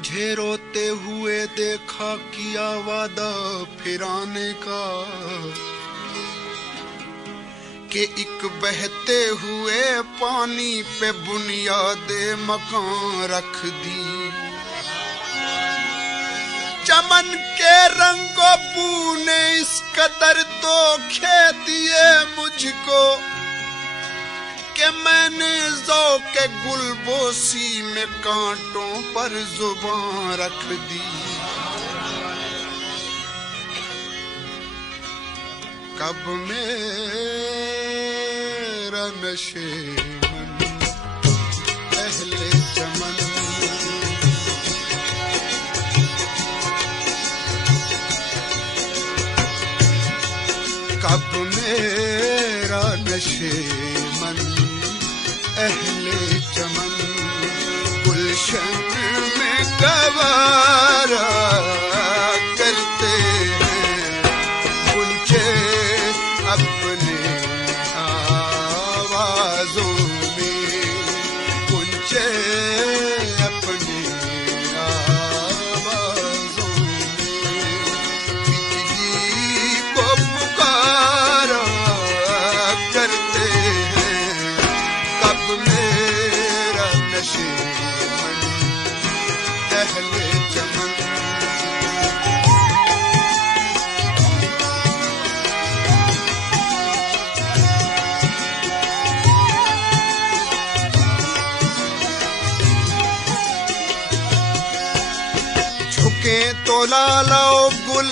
तुझे रोते हुए देखा, किया वादा फिर आने का, कि एक बहते हुए पानी पे बुनियादे मकान रख दी। चमन के रंगों बू ने इस कदर तो खे दिए मुझको, कि मैंने ज़ौक़े गुलबोसी में कांटों पर जुबान रख दी। कब मेरा नशेमन अहले चमन, कब मेरा नशेमन अहले चमन गुलशन में गवारा करते हैं, गुंजे अपने आवाज़ों में, गुंजे अपने आवाज़ों में, बिजली को पुकारा करते हैं। कब मेरा नशेमन अहले चमन, झुके तो लालाओ गुल,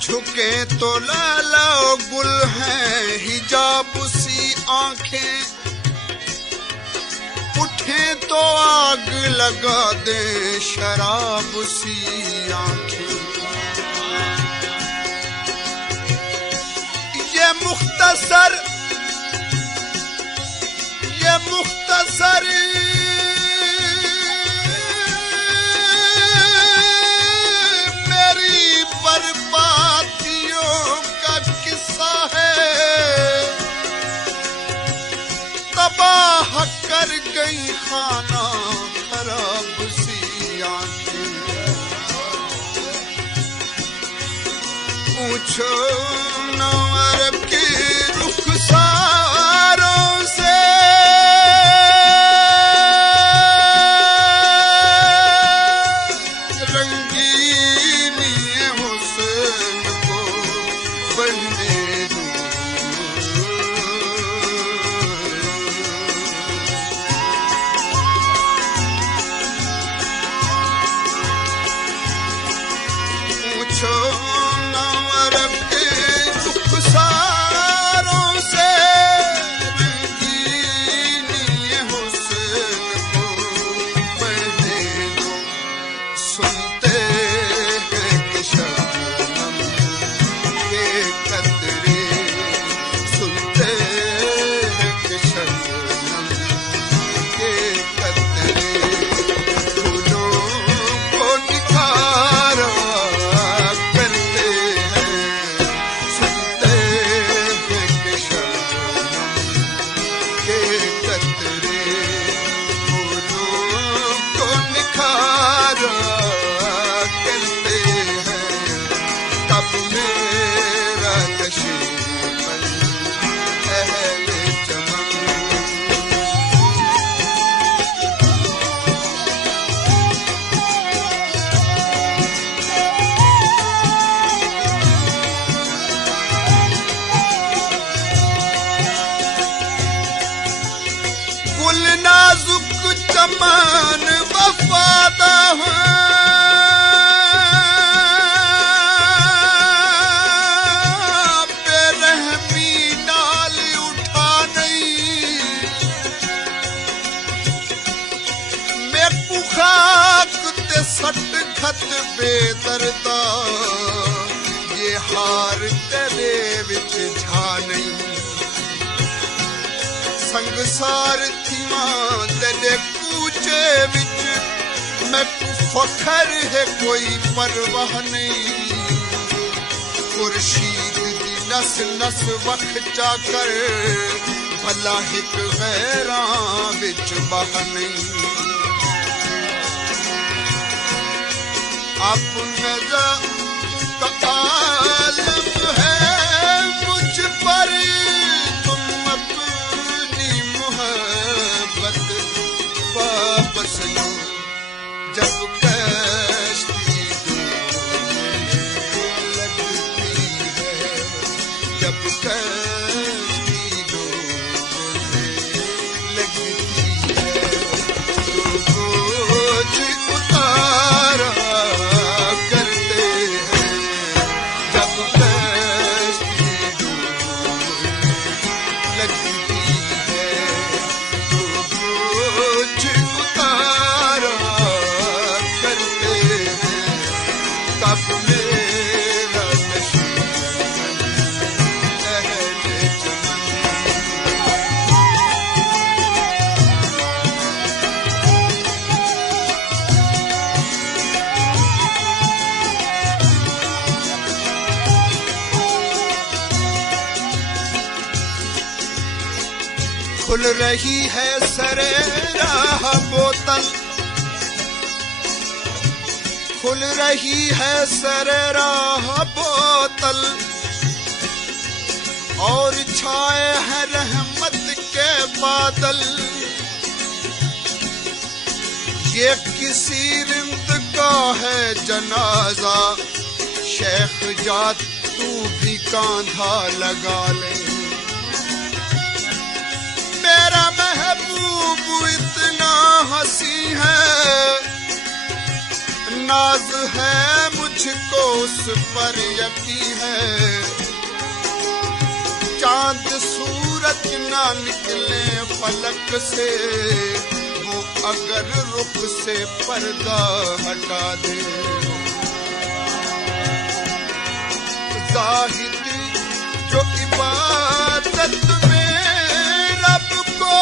झुके तो लालाओ गुल हैं हिजाब सी आंखें, उठे तो आग लगा दे शराब सी आंखें। ये मुख्तसर मेरी बर्बादियों का किस्सा है, तबाह कर गई खाना खराब सी आंखें। पूछो ना अरब के रुखसारों से, रंगीनी हुस्न को बढ़ने दो। पूछो ना अरब के रुखसारों से, रंगीनी हुस्न को बढ़ने दो। सुनते हैं कि शबनम के कतरे, सुनते हैं कि शबनम के कतरे फूलों को निखारा करते हैं। सुनते हैं कि शबनम के कतरे फूलों को निखारा करते हैं। तब मेरा नशेमन अहले चमन, गुल नाजुक चमन वफादा है, बेरहमी डाल उठा नहीं। मैं पुखाक ते सट खत बेदरदा, ये हार तेरे विच झा नहीं। संगसार थीवां तेरे कूचे विच, मैं फखर है कोई परवाह नहीं। खुर्शीद दी नस नस वख चाकर, भला हिक गैरां विच बह नहीं। अब नजर का आलम है मुझ पर, तुम अपनी मोहब्बत वापस लो। जब कश्ती डूबने लगती है, जब कश्ती डूबने लगती है, तो बोझ उतारा करते हैं। जब कश्ती डूबने लगती है, तो बोझ उतारा करते हैं। कब मेरा नशीब अहले चमन। खुल रही है सरे राह बोतल, खुल रही है सरे राह बोतल, और छाए हैं रहमत के बादल। ये किसी रिंद का है जनाजा, शेख जात तू भी कांधा लगा ले। मेरा महबूब इतना हंसी है, नाज है मुझको उस पर यकीन है। चांद सूरज ना निकले फलक से, वो अगर रुख से पर्दा हटा दे। जाहिद जो इबादत में रब को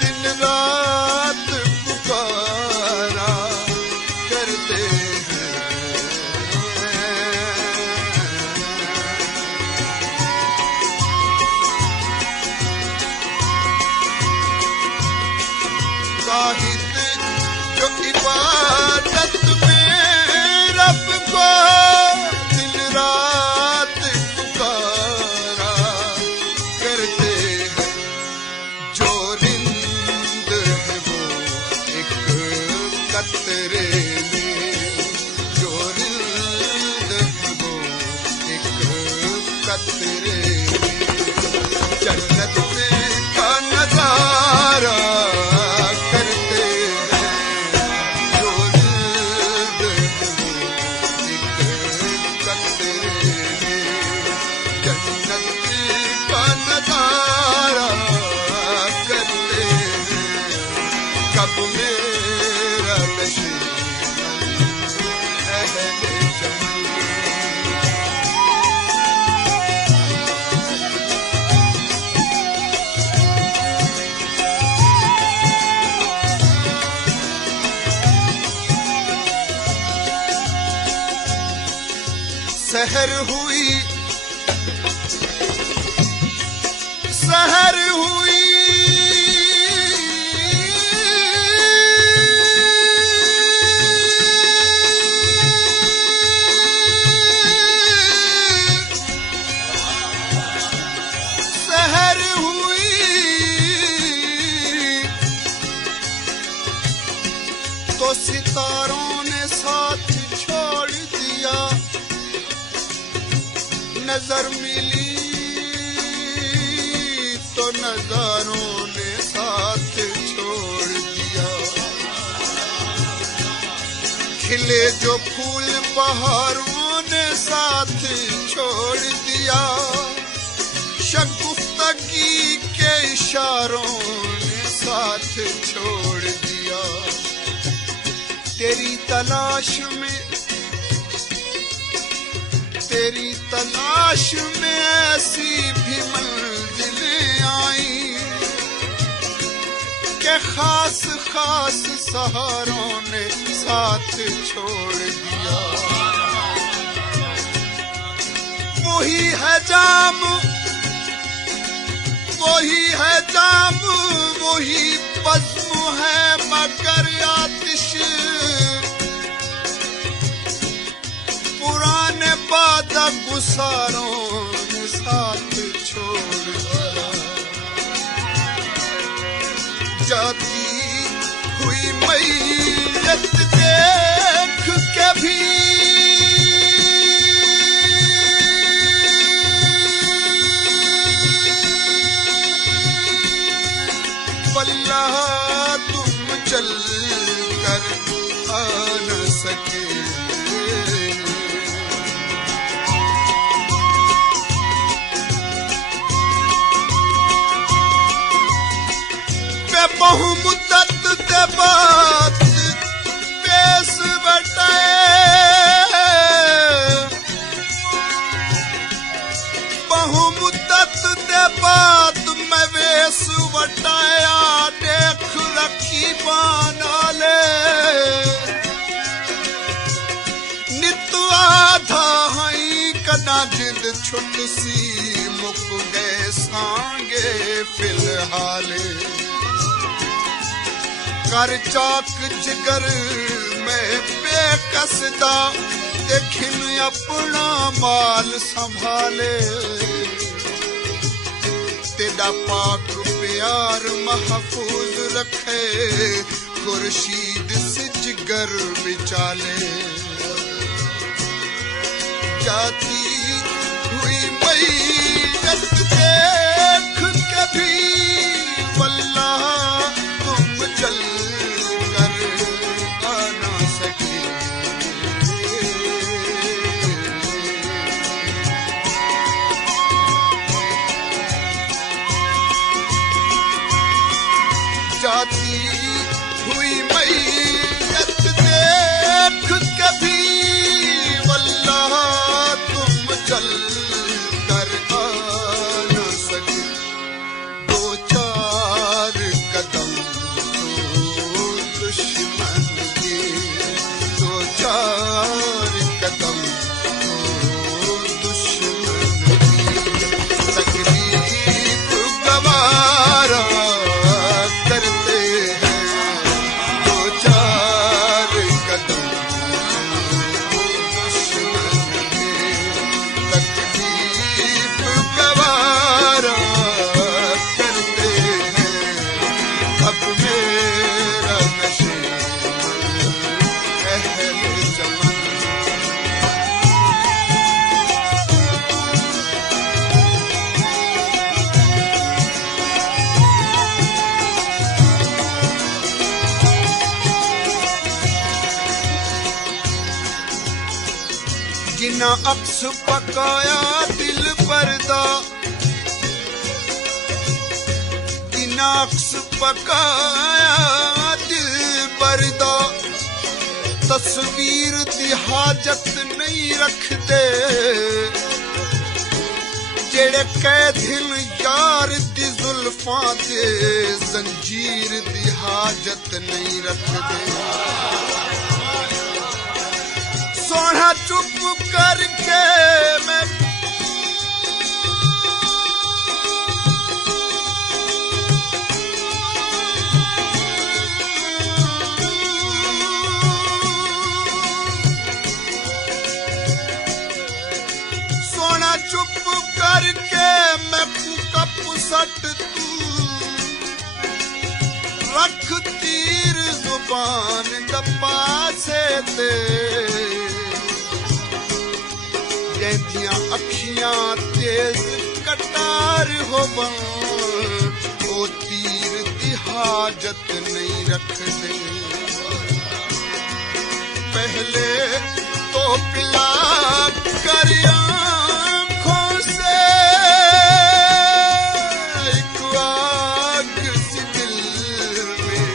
दिन रात पुकारा करते हैं। जाहिद जो इबादत में रब को दिन रात पुकारा करते हैं। जो रिंद है वो एक कतरे में, जो रिंद है वो एक कतरे में, जन्नत का नजारा करते हैं। जो रिंद है वो एक कतरे में, जन्नत का नजारा करते हैं। कब मेरा नशीब अहले चमन। सहर हुई, सहर हुई, सहर हुई, तो सितारों ने साथ छोड़ दिया। नजर मिली तो नजारों ने साथ छोड़ दिया। खिले जो फूल बहारों ने साथ छोड़ दिया। शगुफ्तगी के इशारों ने साथ छोड़ दिया। तेरी तलाश में, तेरी तलाश में ऐसी भी मंजिलें आई के खास खास सहारों ने साथ छोड़ दिया। वही है जाम, वही है जाम, वही बज़्म है मगर आतिश पुराने वादा गुसारों ने साथ छोड़ दिया। जाती हुई मैयत देख के भी वल्लाह तुम चल कर आ न सके। बहुमुद्दत ते बात पेश बटाए, बहुमुद्दत ते बात मैं वेश बटाया। देख रखी बानाले नित आधा हई कना जिद छुट सी मुक गए सांगे फिलहाले। कर चाक जिगर में बेकसदा देखिन अपना माल संभाले। तेरा पाक प्यार महफूज रखे खुर्शीद से जिगर बिचाले। जाती हुई मैयत देख के भी वल्लाह तुम चल जाती हुई मैयत देख के भी वल्लाह तुम चल कर आ न सके। दो चार कदम तो दुश्मन के, दो चार कदम तो दुश्मन की तकलीफ गवारा जिना अक्स पकाया दिल परदा, जिना अक्स पकाया दिल परदा। तस्वीर दी हाजत नहीं रखदे जेड़े कैदिन यार दी जुल्फां ते जंजीर दी हाजत नहीं रखदे। सोना चुप करके मैं सोना चुप करके मैं कप सट तू रख तीर जुबान दबा से ते। जैदियां अखियां तेज कटार होवन ओ तीर दी हाजत नहीं रखदे। पहले तो पिला कर आँखों से एक आग सी दिल में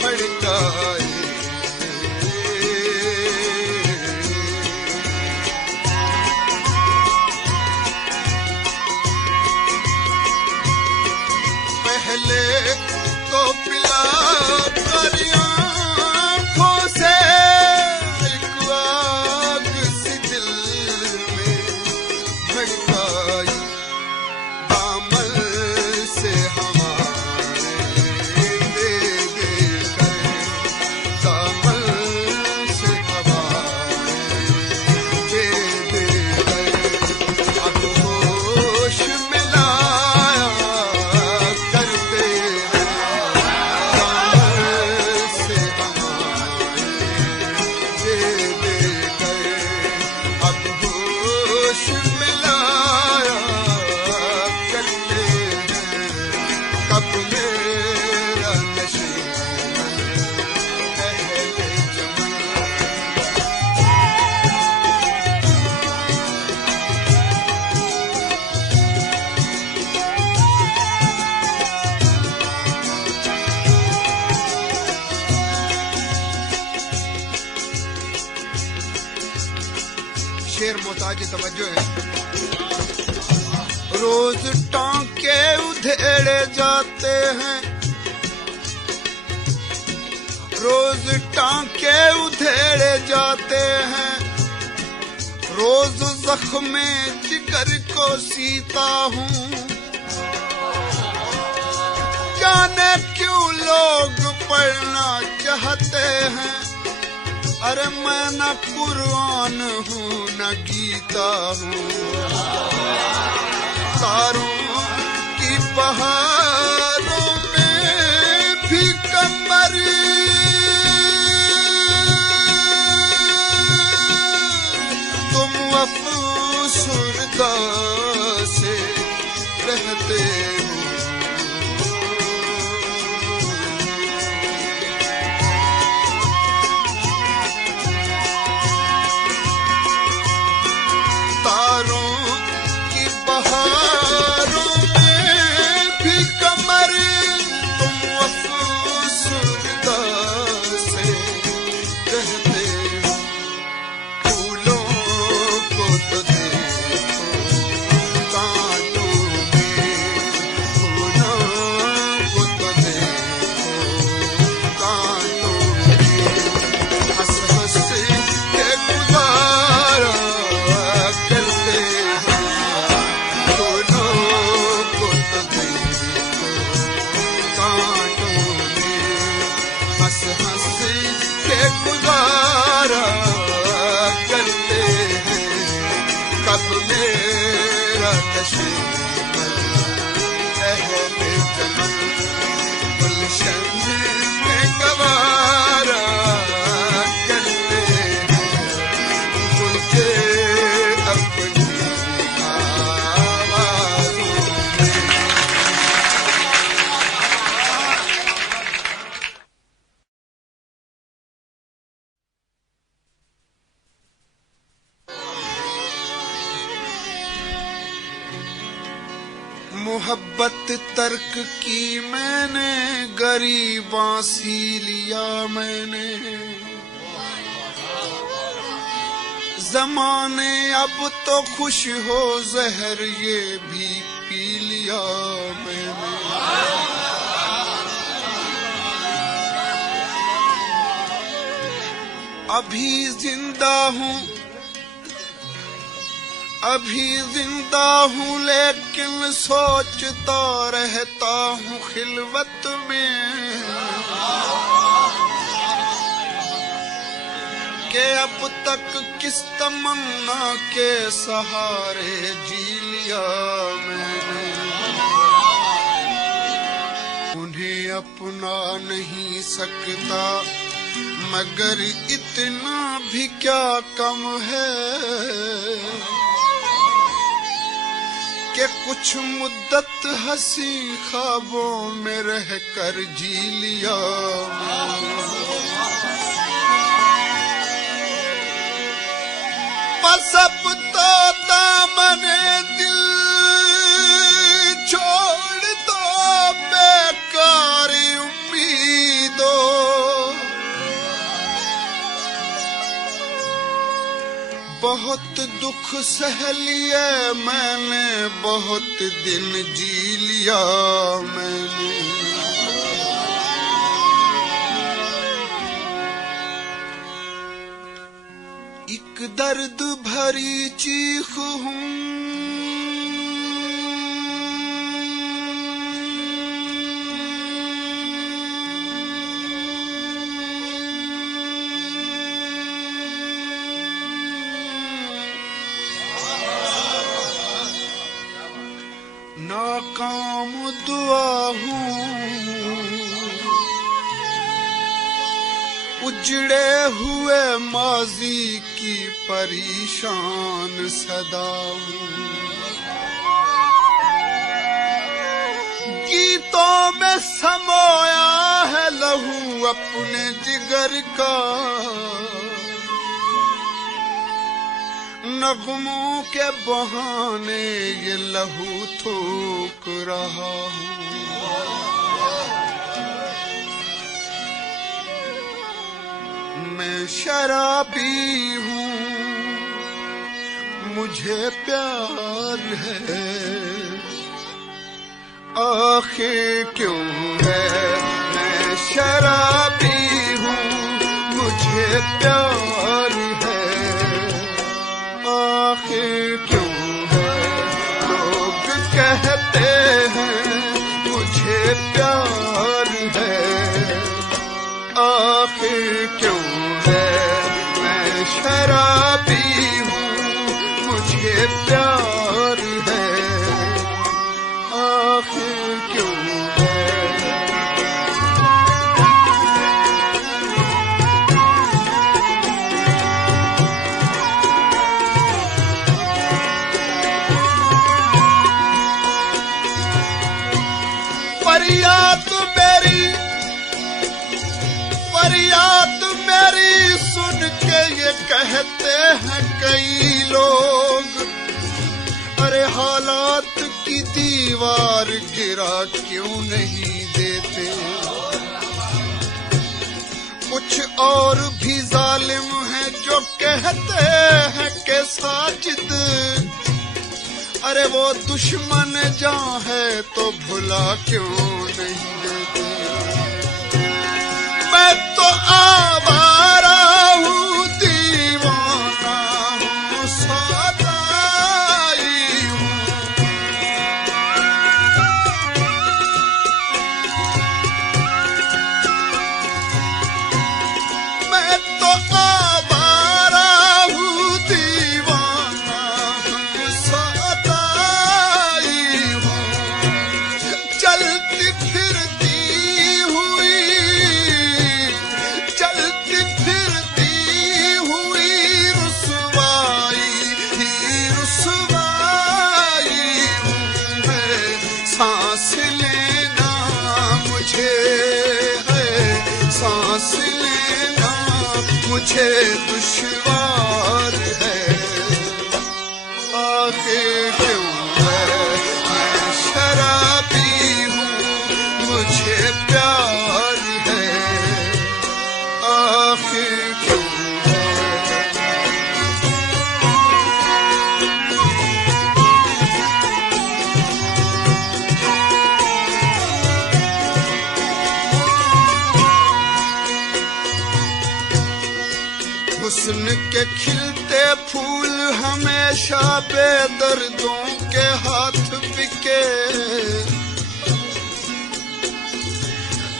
भड़काए। पहले तो पिला कर आँखों से एक आग शेर मोहताज तवज्जो है। रोज टांके उधेड़े जाते हैं, रोज टांके उधेड़े जाते हैं, रोज जख्मे जिगर को सीता हूँ। जाने क्यों लोग पढ़ना चाहते हैं, अरे मैं न कुरान हूँ न गीता हूँ। तारों की बहारों में भी कमर तुम अफसुर्दा से रहते हो। मोहब्बत तर्क की मैंने, गरीबां सी लिया मैंने। ज़माने अब तो खुश हो, जहर ये भी पी लिया मैंने। अभी जिंदा हूँ, अभी जिंदा हूँ, लेकिन सोचता रहता हूँ खिलवत में कि अब तक किस तमन्ना के सहारे जी लिया मैंने। उन्हें अपना नहीं सकता, मगर इतना भी क्या कम है कि कुछ मुद्दत हंसी ख्वाबों में रहकर जी लिया। बस अब तो दामने दिल छोड़ दो बेकार उम्मीदों। बहुत दुख सह लिए मैंने, बहुत दिन जी लिया मैंने। एक दर्द भरी चीख हूँ, नाकाम दुआ हूँ, उजड़े हुए माजी की परेशान सदा हूँ। गीतों में समोया है लहू अपने जिगर का, नगमों के बहाने ये लहू थूक रहा हूँ। मैं शराबी हूँ, मुझे प्यार है, आखिर क्यों है मैं शराबी हूँ, मुझे प्यार है, आखिर क्यों है लोग कहते हैं मुझे प्यार है, आखिर क्यों है मैं शराबी हूँ, मुझे प्यार है, आखिर क्यों है। फरियाद मेरी सुन के ये कहते हैं कई लोग, अरे हालात की दीवार गिरा क्यों नहीं देते। कुछ और भी जालिम हैं जो कहते हैं कि साजिद, अरे वो दुश्मन जहाँ है तो भुला क्यों नहीं देते। मैं तो आवारा हूँ, दीवाना हूँ, सदाई हूँ, मैं तो आवारा हूँ, दीवाना हूँ, सदाई हूँ, चलती फिरती हुई रुसवाई हूँ है, सांस लेना मुझे है, सांस लेना मुझे दुश्वार है, आखिर क्यों है मैं शराबी हूँ, मुझे प्यार है, आखिर क्यों है। हुस्न के खिलते फूल हमेशा बेदर्दों के हाथ बिके,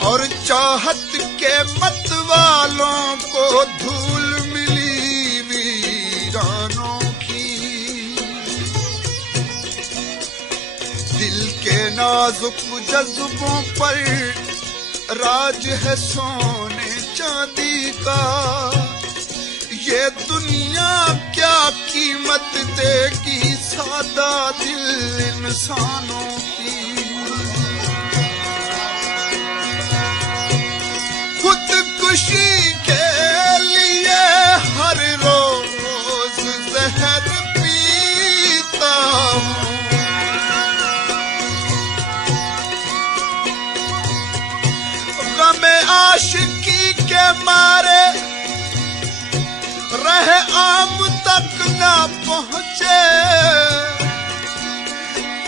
और चाहत के मत वालों को धूल मिली वीरानों की। दिल के नाजुक जज्बों पर राज है सोने चांदी का, ये दुनिया क्या कीमत देगी सादा दिल इंसानों की। खुदकुशी के लिए हर रोज जहर पीता हूँ, गमे आशिकी के मारे रहे आम तक ना पहुँचे,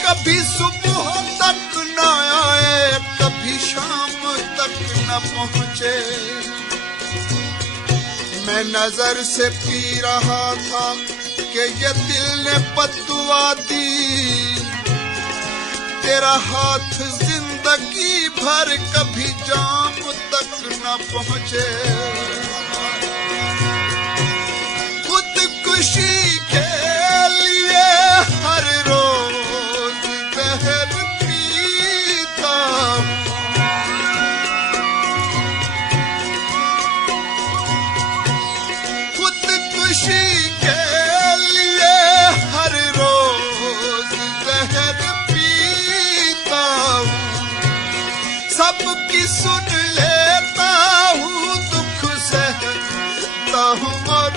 कभी सुबह तक ना आए, कभी शाम तक न पहुँचे। मैं नजर से पी रहा था कि ये दिल ने बद्दुआ दी, तेरा हाथ जिंदगी भर कभी जाम तक न पहुँचे। खुशी के लिए हर रोज जहर पीता हूँ, खुदकुशी के लिए हर रोज जहर पीता हूँ, सबकी सुन लेता हूँ, दुख सहता हूँ और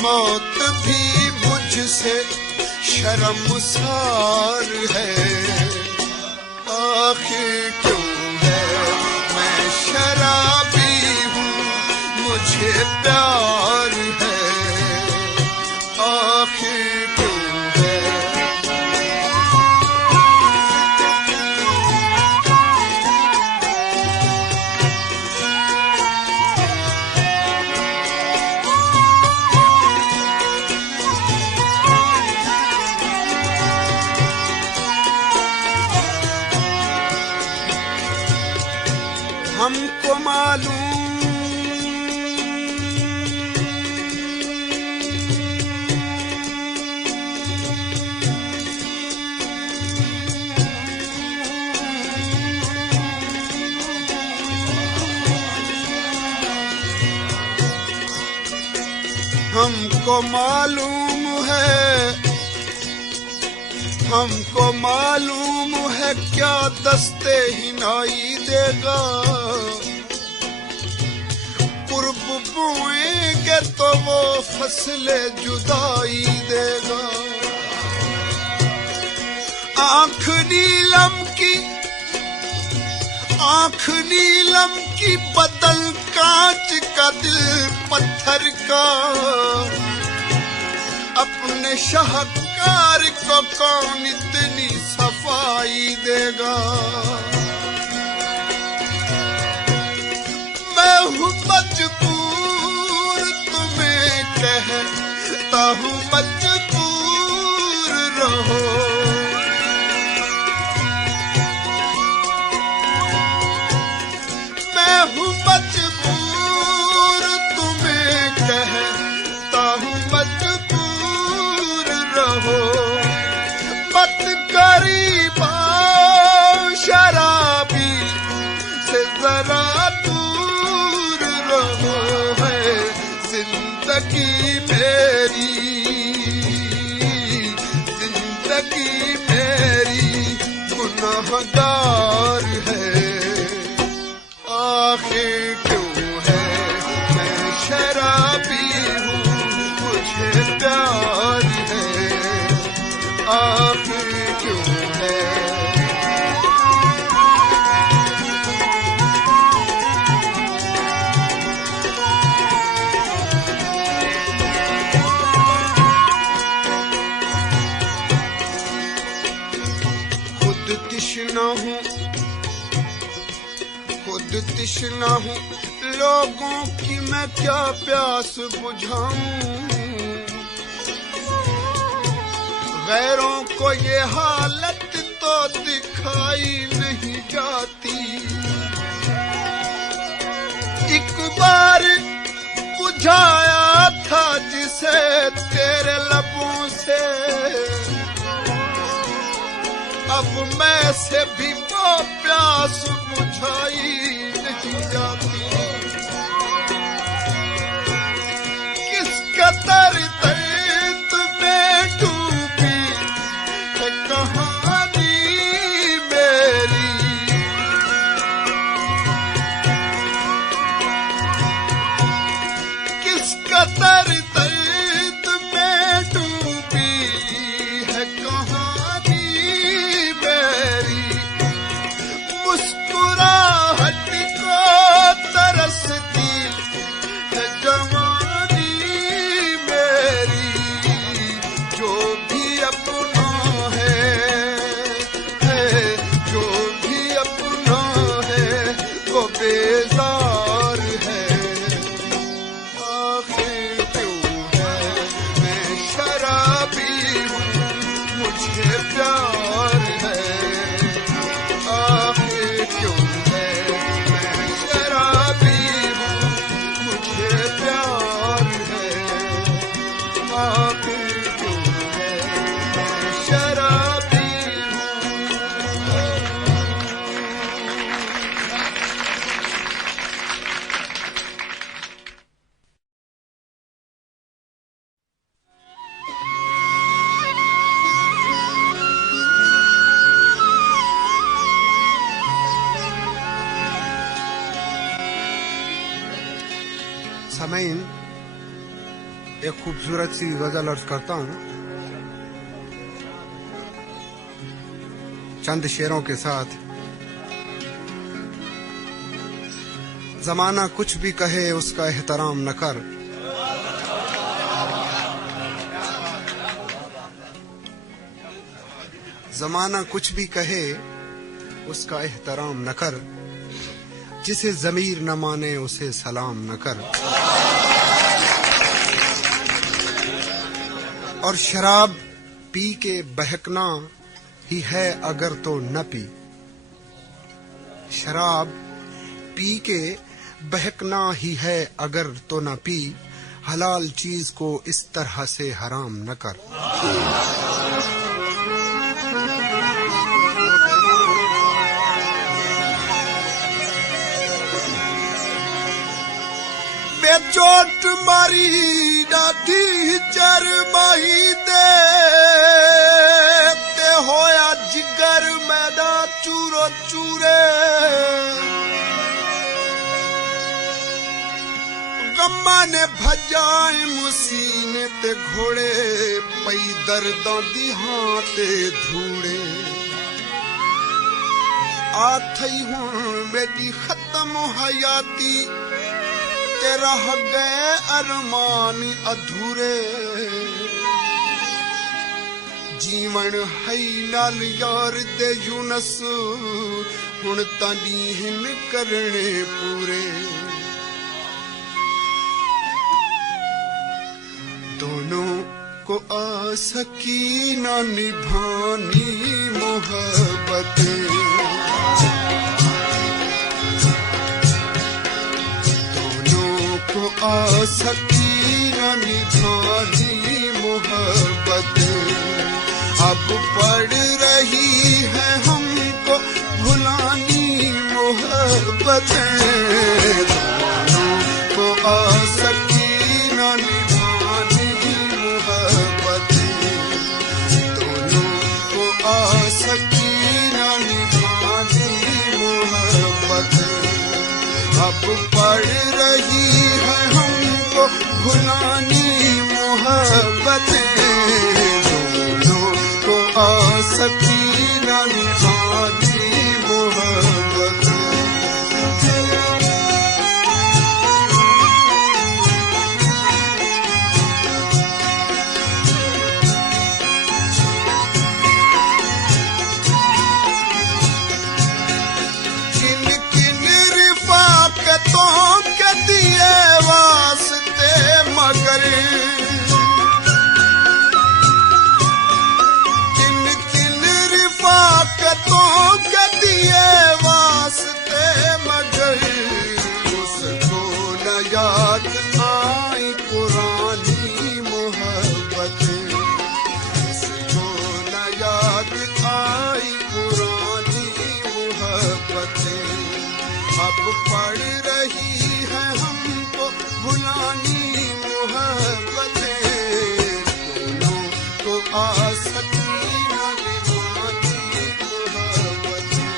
मौत भी मुझसे शर्मसार है, आखिर क्यों है मैं मुझे प्यार है, आखिर क्यों है। हमको मालूम हमको मालूम है क्या दस्ते हिनाई देगा। कुर्ब बोएंगे तो वो फसले जुदाई देगा। आंख नीलम की बदल कांच का दिल पत्थर का। अपने शाहकार को कौन इतनी सफाई देगा। मैं हूँ मजबूर तुम्हें कहता हूँ मजबूर रहो। मैं हूँ मजबूर तुम्हें कहता हूँ मजबूर रहो। मत करीबा शराबी से जरा दूर रहो। है जिंदगी मेरी गुनाहगार है, आखिर क्यों है। मैं शराबी हूँ मुझे प्यार है, आखिर क्यों है। खुद तिश्ना हूँ लोगों की मैं क्या प्यास बुझाऊं। गैरों को ये हालत तो दिखाई नहीं जाती। एक बार बुझाया था जिसे तेरे लबों से, अब मैं से भी वो प्यास बुझाई नहीं जाती। किस कदर दर्द में डूबी है कहानी मेरी। किस कदर दर्द में डूबी है कहानी मेरी। मुस्कुराहट को तरसती है जवानी मेरी। जो भी अपना जो भी अपना है वो बेजार है, आखिर क्यों है। मैं शराबी हूँ मुझे प्यार है, आखिर क्यों है। मैं शराबी हूँ मुझे प्यार है, आखिर क्यों है। मैं शराबी सामईन, एक खूबसूरत सी गजल अर्ज करता हूँ चंद शेरों के साथ। जमाना कुछ भी कहे उसका एहतराम न कर। जमाना कुछ भी कहे उसका एहतराम न कर, जिसे ज़मीर न माने उसे सलाम न कर। और शराब पी के बहकना ही है अगर तो न पी। शराब पी के बहकना ही है अगर तो न पी। हलाल चीज को इस तरह से हराम न कर। चोट मारी डाठी चरमाही दे ते होया जिगर मैदा चूरो चूरे। गम्मा ने भजाए मुसीने ते घोड़े पई दर्दां दी हां ते धूड़े। आ थई हुण मेरी खत्म हयाती ते रह गए अरमान अधूरे। जीवन है नाल यार दे यूनस हुण तानी हिन करने पूरे। दोनों को आ सकी ना निभानी मोहब्बतें। आ सकी न निभानी मोहब्बत। अब पड़ रही है हमको भुलानी मोहब्बत। दोनों को आ सकी न निभानी मोहब्बत। दोनों को आ सकी न निभानी मोहब्बत। अब पड़ रही है हमको भुलानी मोहब्बतें। दोनों को आ सकी न निभानी मोहब्बतें। किन किन रिफाकतों के दिए वास्ते मगर किन किन रिफाकतों के दिए वास्ते मगर उसको न याद आई पुरानी मोहब्बत। उसको न याद आई पुरानी मोहब्बत। अब पड़ रही है हमको भुलानी मोहब्बतें। दोनों को आ सकी न निभानी मोहब्बतें।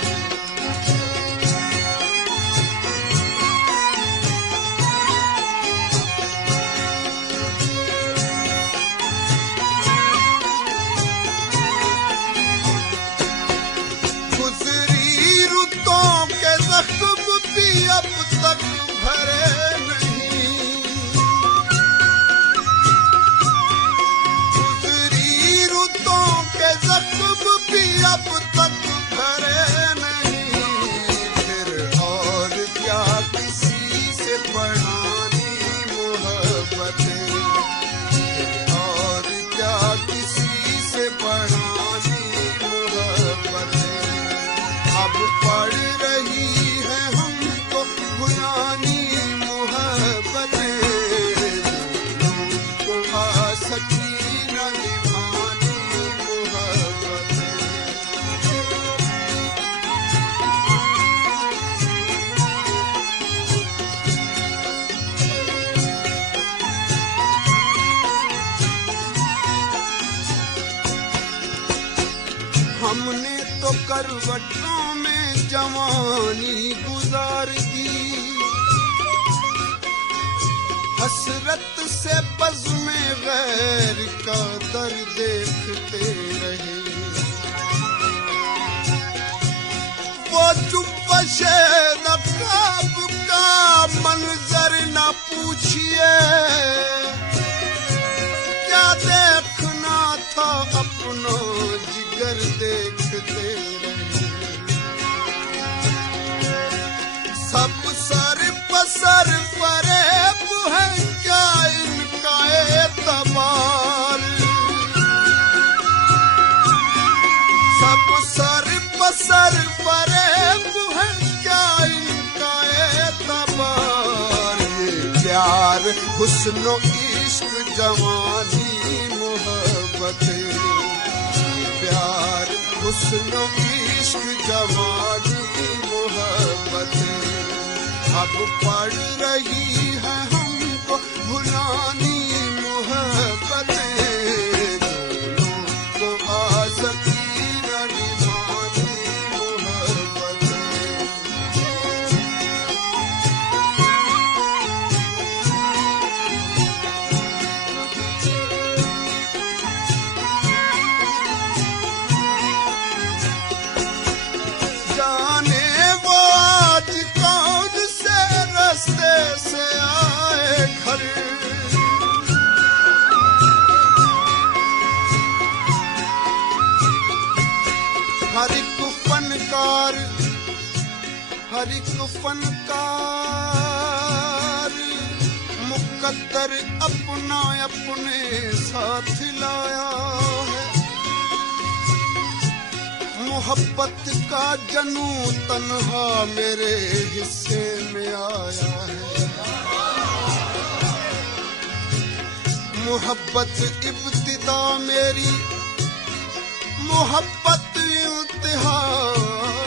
गुजरी रुतों के जख्म भी अब तक भरे नहीं। गुजरी रुतों के जख्म भी अब तक भरे नहीं। फिर और क्या किसी से बढ़ानी मोहब्बतें। फिर और क्या किसी से बढ़ानी मोहब्बतें। अब पड़ रही है हमको भुलानी मोहब्बतें। दोनों को आ सकी न निभानी मोहब्बतें। हमने तो करवटों में जवानी गुजार दी। हसरत से बज़्म गैर का दर देखते रहे। वो जुम्बशे नकाब का मंजर न पूछिए, क्या देखना था अपना जिगर देखते रहे। सब सर पसर फरेब है क्या इनका एतबार। सब सर पसर फरेब है क्या इनका एतबार। ये प्यार हुस्न इश्क जवानी मोहब्बत, प्यार हुस्न इश्क जवानी मोहब्बत अब पड़ रही है हमको भुलानी मोहब्बत। दोनों को आसकी न निभानी मोहब्बत। जाने वो आज कौन से रास्ते से आए घर। हर एक फनकार, हर एक फनकार मुकद्दर अपना अपने साथ लाया है। मोहब्बत का जनू तन्हा मेरे हिस्से में आया है। मोहब्बत इब्तिदा मेरी, मोहब्बत इंतहा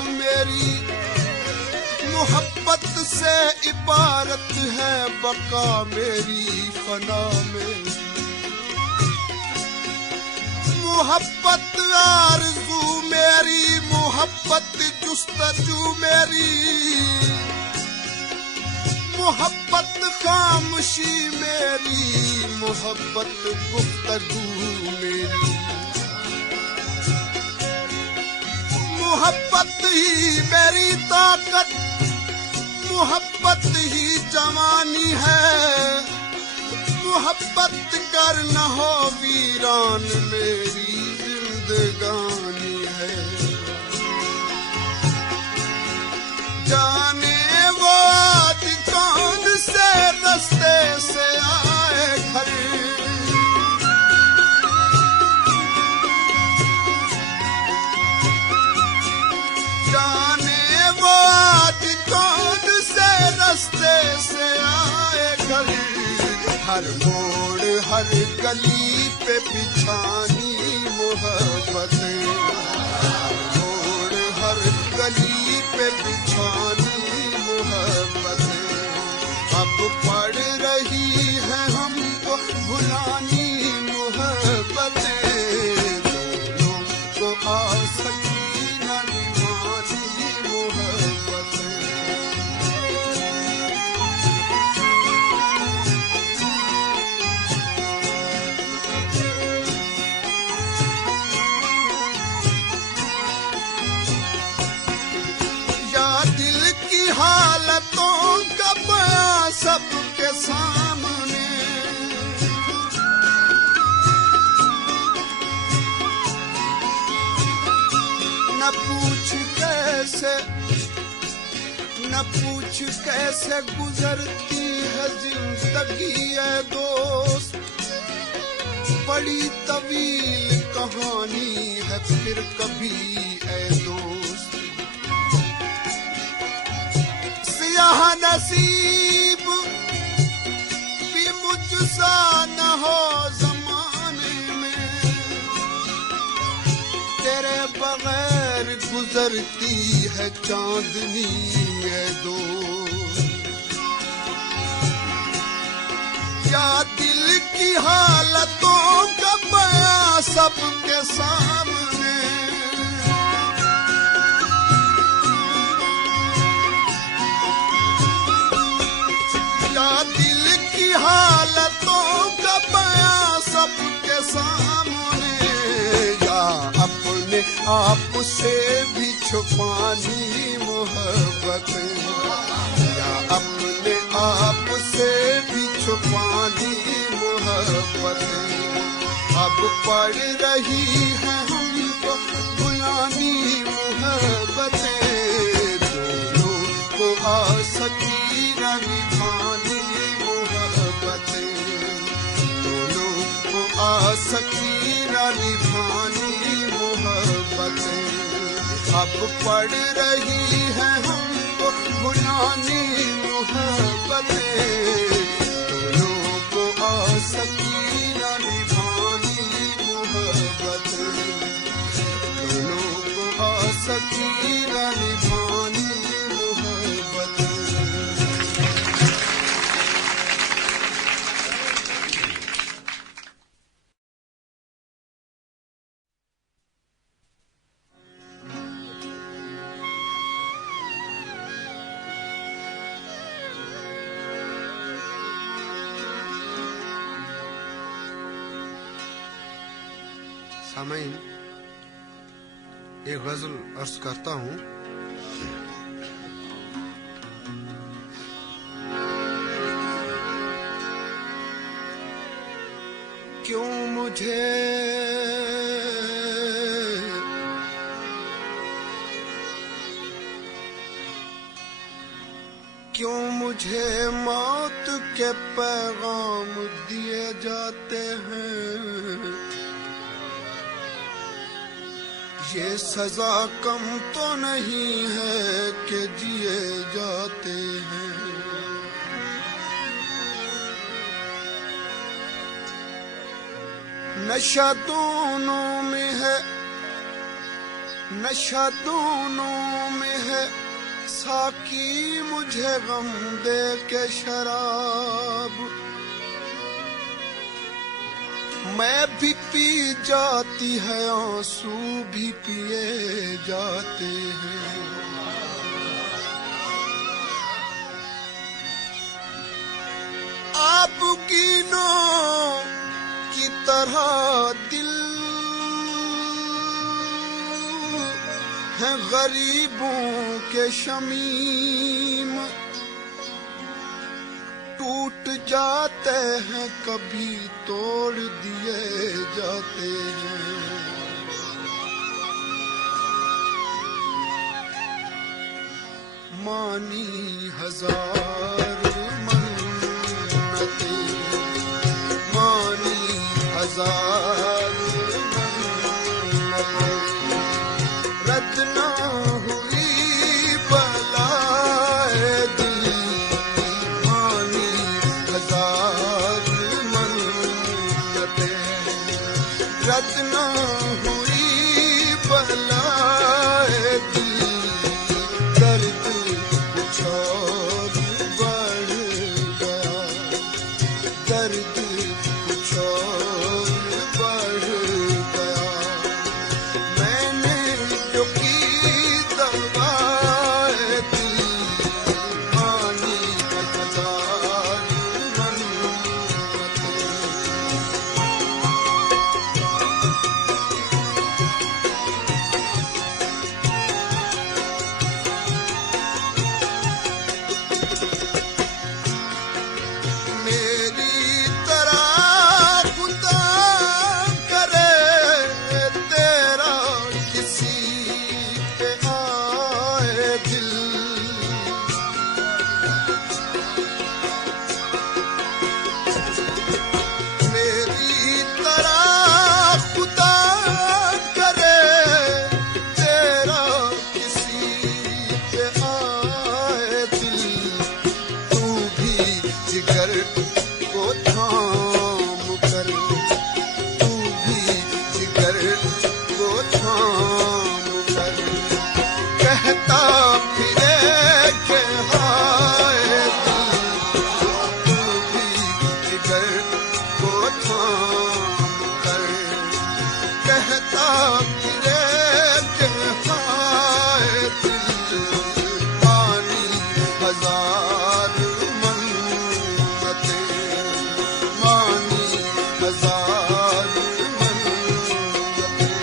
मेरी। मोहब्बत से इबारत है बका मेरी फना में। मोहब्बत आरज़ू मेरी, मोहब्बत जुस्तजू मेरी। मोहब्बत खामोशी मेरी, मोहब्बत गुफ्तगू मेरी। मोहब्बत ही मेरी ताकत, मोहब्बत ही जवानी है। मोहब्बत कर न हो वीरान मेरी जिंदगानी है। जाने वो आज कौन से रास्ते से आए घर। जाने वो आज कौन से रास्ते से आए घर। हर मोड़ हर गली पे बिछानी मोहब्बत। हर मोड़ हर गली पे बिछानी मोहब्बत अब पड़ रही है हमको भुलानी मोहब्बत। दोनों को आसकी न निभानी मोहब्बत। हालतों का बयां सबके सामने। न पूछ कैसे, न पूछ कैसे गुजरती है जिंदगी है दोस्त। बड़ी तवील कहानी है फिर कभी ऐ दोस्त। यहाँ नसीब भी मुझसा न हो जमाने में। तेरे बगैर गुजरती है चांदनी है दोस्त। या दिल की हालतों का बयां सबके सामने। दिल की हालतों का बयां सबके सामने। या अपने आप से भी छुपानी मोहब्बत। या अपने पानी मोहब्बतें, अब पड़ रही है हमको पुरानी मोहब्बतें। दोनों को आ सकी न निभानी मोहब्बतें, दोनों को आ सकी न निभानी मोहब्बतें। अब पड़ रही है हमको पुरानी मोहब्बतें, दोनों को आ सकी न निभानी मोहब्बतें, दोनों को आ सकी न निभानी मोहब्बतें। सामईन, एक गजल अर्ज करता हूँ। क्यों मुझे मौत के पैगाम दिए जाते हैं, ये सजा कम तो नहीं है कि जिए जाते हैं। नशा दोनों में है, नशा दोनों में है, साकी मुझे गम दे के शराब, मैं भी पी जाती है, आंसू भी पिए जाते हैं। आप कीनों की तरह दिल है गरीबों के शमीम, टूट जाते हैं कभी तोड़ दिए जाते हैं। मानी हजार मन्नतें, मानी हजार मन्नतें, रद्द ना हुई बलाए दिल, मानी हजार मन्नतें, रद्द ना हुई बलाए दिल। दर्द कुछ और बढ़ गया, दर्द कुछ और बढ़ गया, मैंने जो की दवाए दिल, मानी हजार मन्नतें। मेरी तरह खुदा करे तेरा किसी पे आए दिल, मेरी तरह खुदा करे तेरा किसी पे आए दिल। तू भी जिगर को थाम कर, तू भी जिगर को थाम कर, कहता फिरे के हाय दिल। तू भी जिगर को थाम कर, कहता फिरे के हाय दिल। मानी हजार मन्नतें, मानी हजार मन्नतें।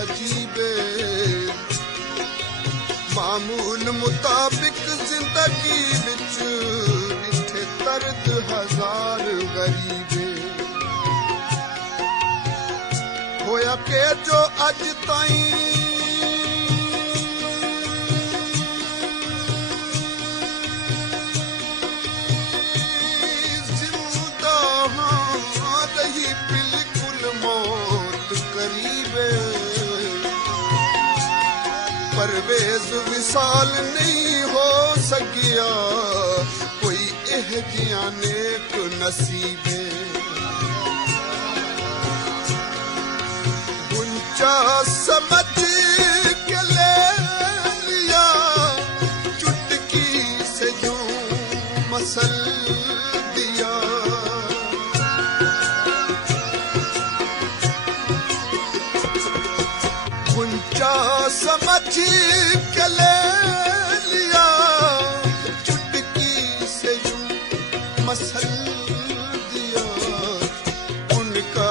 अजीबे मामूल मुताबिक जिंदगी विच इत्थे दर्द हजार गरीबे होया के जो अज ताईं जिंदा हाँ रही बिल्कुल मौत करीबे परवेज विसाल नहीं हो सकिया कोई एह जिया नेक नसीबे गुंचा समझ के ले लिया चुटकी से यूं मसल दिया गुंचा समझ के ले लिया चुटकी से यूं मसल दिया उनका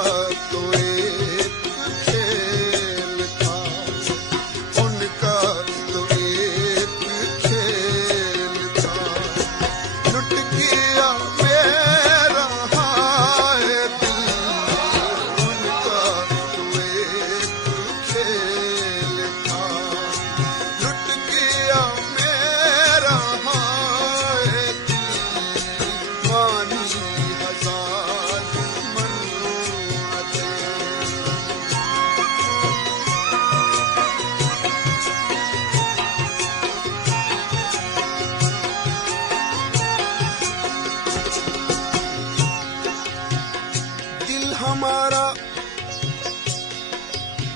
तो एक खेल था उनका तो एक खेल था लुट गया मेरा हाय दिल उनका तो एक खेल था लुट गया मेरा हाय दिल मानी हजार मन्नतें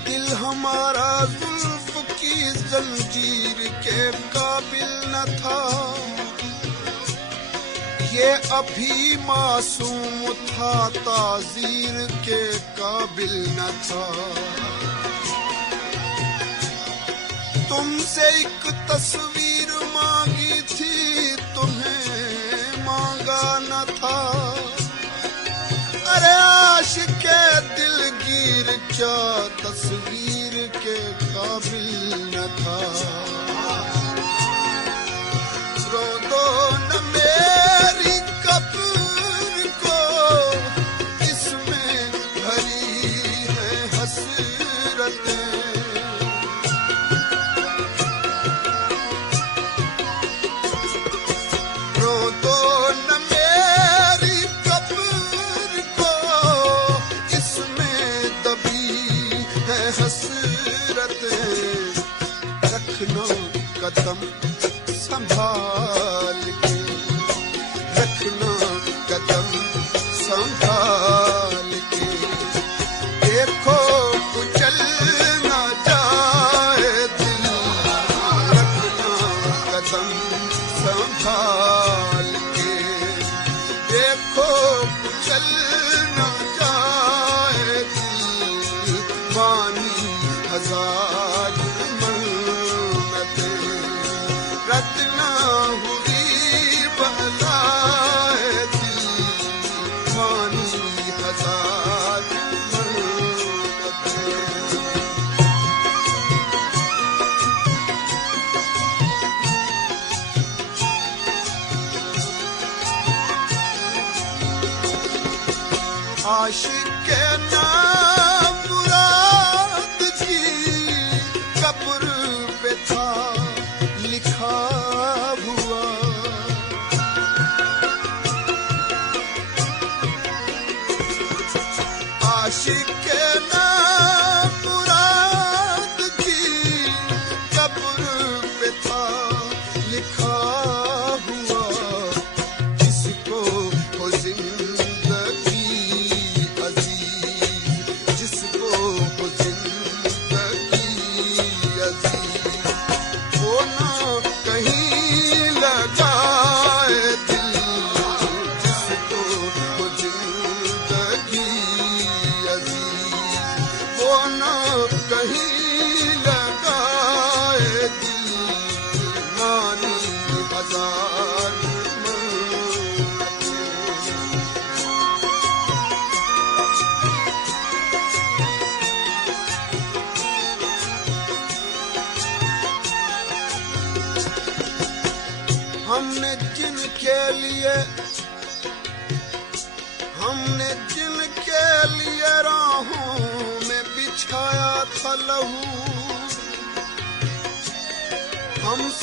दिल हमारा जुल्फ की जंजीर के काबिल न था ये अभी मासूम था ताजीर के काबिल न था तुमसे एक तस्वीर मांगी थी तुम्हें मांगा न था अरे आशिक़े दिलगीर क्या तस्वीर के काबिल न था रो दो न मेरी कब्र को इसमें भरी है हसरतें रो दो न मेरी कब्र को इसमें दबी है हसरतें रखना कदम संभाल के रखना कदम संभाल के देखो कुचल ना जाए दिल रखना कदम संभाल के देखो कुचल ना जाए दिल मानी हजार मन्नतें रद्द ना हुई बलाए दिल मानी हजार मन्नतें आशिक़ नाम मुराद की कब्र पे था लिखा हुआ आशिक़ नाम मुराद की कब्र पे था लिखा हुआ जिसको हो जिंदगी अजीज जिसको हो जिंदगी अजीज वो ना कहीं लगाए दिल जिसको हो जिंदगी अजीज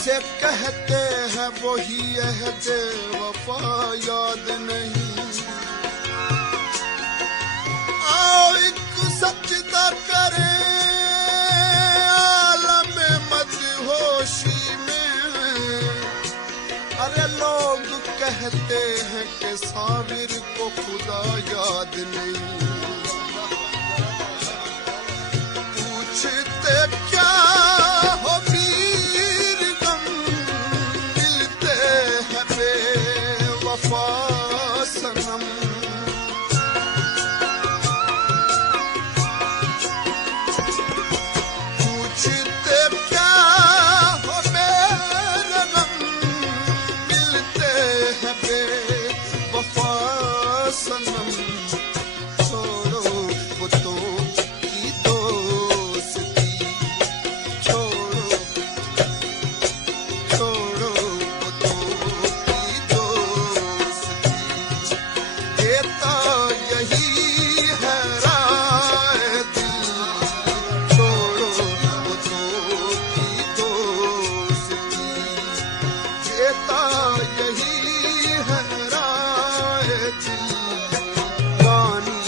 जिसे कहते हैं वही अहद वफा याद नहीं। आओ एक सजदा करें आलम मदहोशी में। अरे लोग कहते हैं कि साबिर को खुदा याद नहीं। पूछते क्या हो वीर गम, मिलते हैं बेवफा सनम। पूछते क्या हो मेरे गम, मिलते हैं बेवफा सनम। छोड़ो बुतों की दोस्ती, छोड़ो बुतों की दोस्ती। देता यही है राय दिल, छोड़ो बुतों की दोस्ती। देता यही है राय दिल, पानी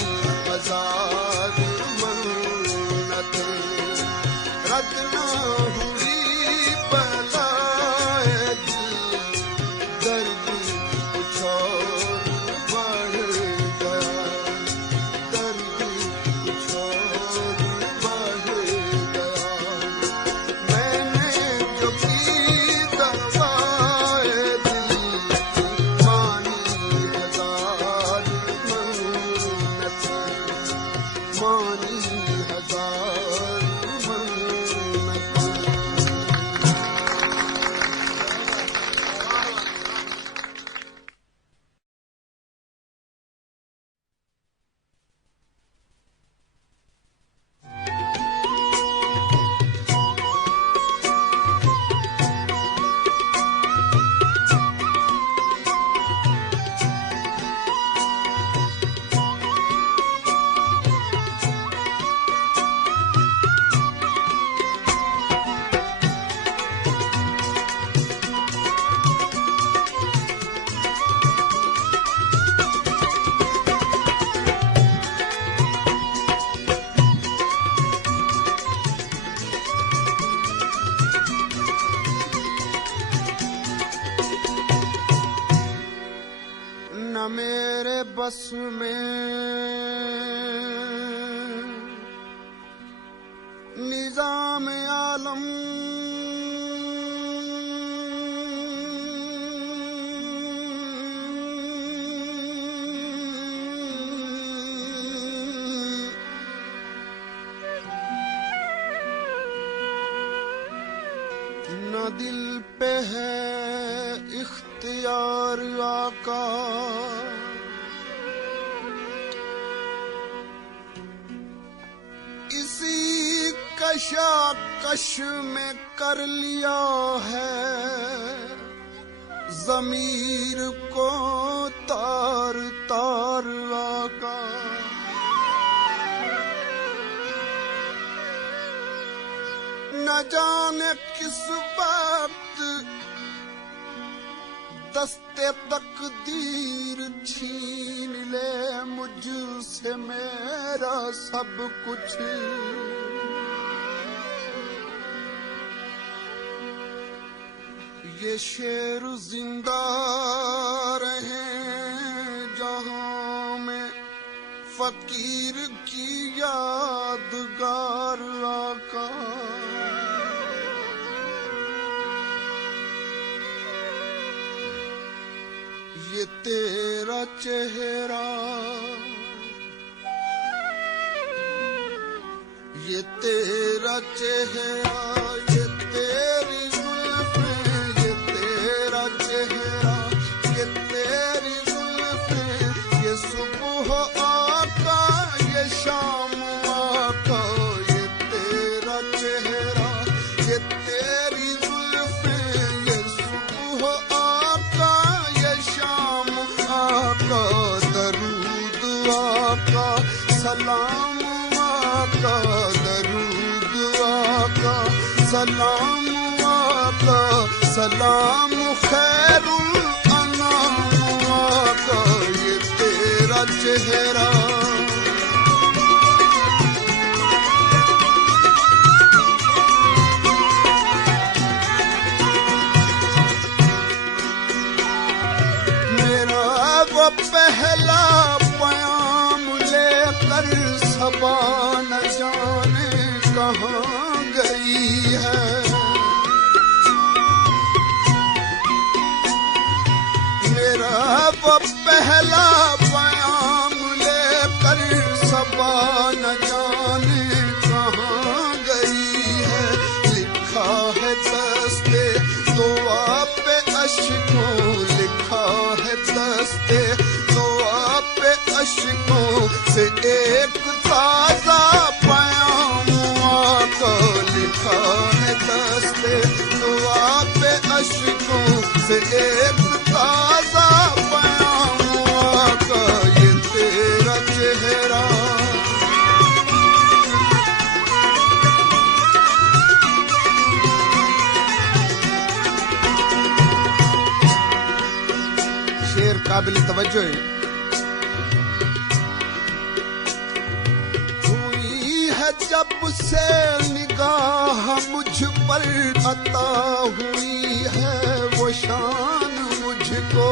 हजार मन्नत रद ना हुई बलाए दिल। दर्द कुछ और बढ़ गया, दर्द कुछ और बढ़ गया। मैंने जो पी दवाए दिल, पानी हजार मन्नत, पानी हजार मन्नत। न मेरे बस में निजाम आलम, न दिल पे है इख्तियार आका। इसी कशाकश में कर लिया है ज़मीर को तार तार आका। न जाने किस वक्त दस्ते तकदीर छीन ले मुझसे मेरा सब कुछ। ये शेर जिंदा रहे जहां में फकीर की यादगार आका। ये तेरा चेहरा, ये तेरा चेहरा, ये तेरी जुल्फें, ये तेरा चेहरा, ये तेरी जुल्फें। ये सुबह आका, ये शाम आका। ये तेरा चेहरा, ये तेरी जुल्फें। ये सुबह आका, ये शाम आका। दरूद आका, सलाम आका। दरूद आका, सलाम आका। सलाम खैरुल अनाम आका ये तेरा चेहरा। मेरा वो पहला प्याम लेकर सबा न जाने कहाँ गई है। मेरा वो पहला प्याम लेकर सबा न जाने कहाँ गई है। लिखा है दस्ते दुआ पे अश्कों, लिखा है दस्ते दुआ पे अश्कों से एक ताजा प्याम आका। लिखा है दस्ते दुआ पे अश्कों से एक ताजा प्याम आका ये तेरा चेहरा। शेर काबिल तवज्जो है। हुई है जब से निगाह मुझ पर अता हुई है वो शान मुझको।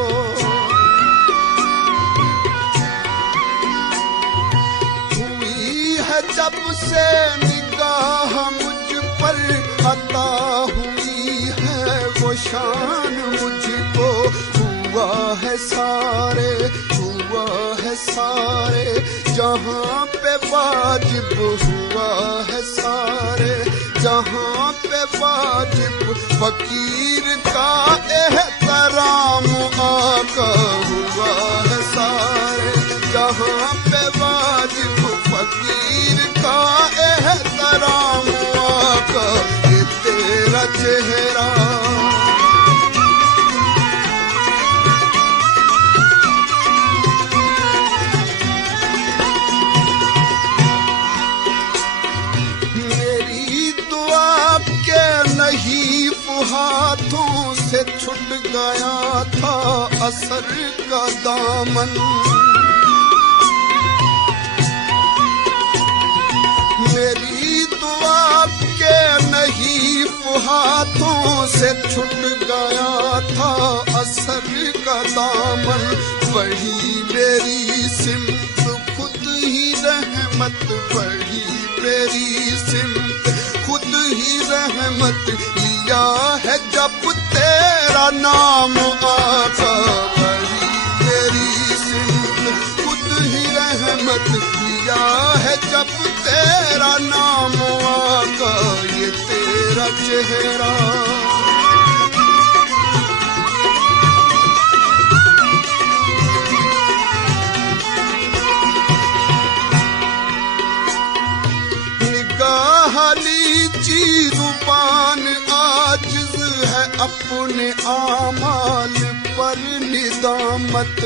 हुई है जब से निगाह मुझ पर अता हुई है वो शान मुझको। हुआ है सारे, हुआ है सारे जहाँ पे वाजिब, हुआ है सारे जहाँ पे वाजिब फकीर का एहतराम आका। हुआ है सारे जहाँ पे वाजिब फकीर का एहतराम आका ये तेरा चेहरा। हाथों से छूट गया था असर का दामन। मेरी दुआ के नहीं हाथों से छूट गया था असर का दामन। वही मेरी सिमत खुद ही रहमत, वही मेरी सिमत खुद ही रहमत लिया है जब तेरा नाम आका। वही मेरी सिमत खुद ही रहमत लिया है जब तेरा नाम आका ये तेरा चेहरा। जुबान आजिज़ है अपने आमाल पर निदामत।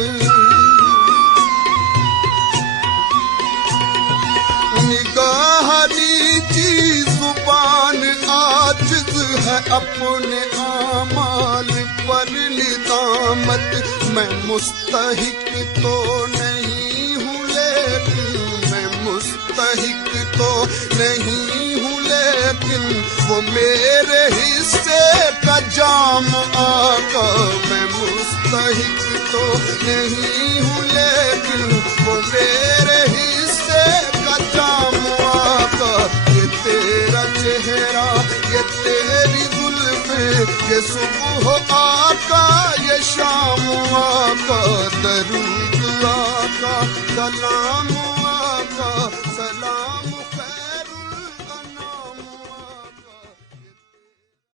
निगाह नीची जुबान आजिज़ है अपने आमाल पर निदामत। मैं मुस्तहिक तो नहीं हूँ लेकिन, मैं मुस्तहिक तो नहीं हूँ लेकिन वो मेरे हिस्से का जाम आका। मैं मुस्तहिक तो नहीं हूँ लेकिन वो मेरे हिस्से का जाम आका ये तेरा चेहरा, ये तेरी जुल्फ़ें, ये सुबह आका ये शाम आका। दरूद आका, सलाम आका।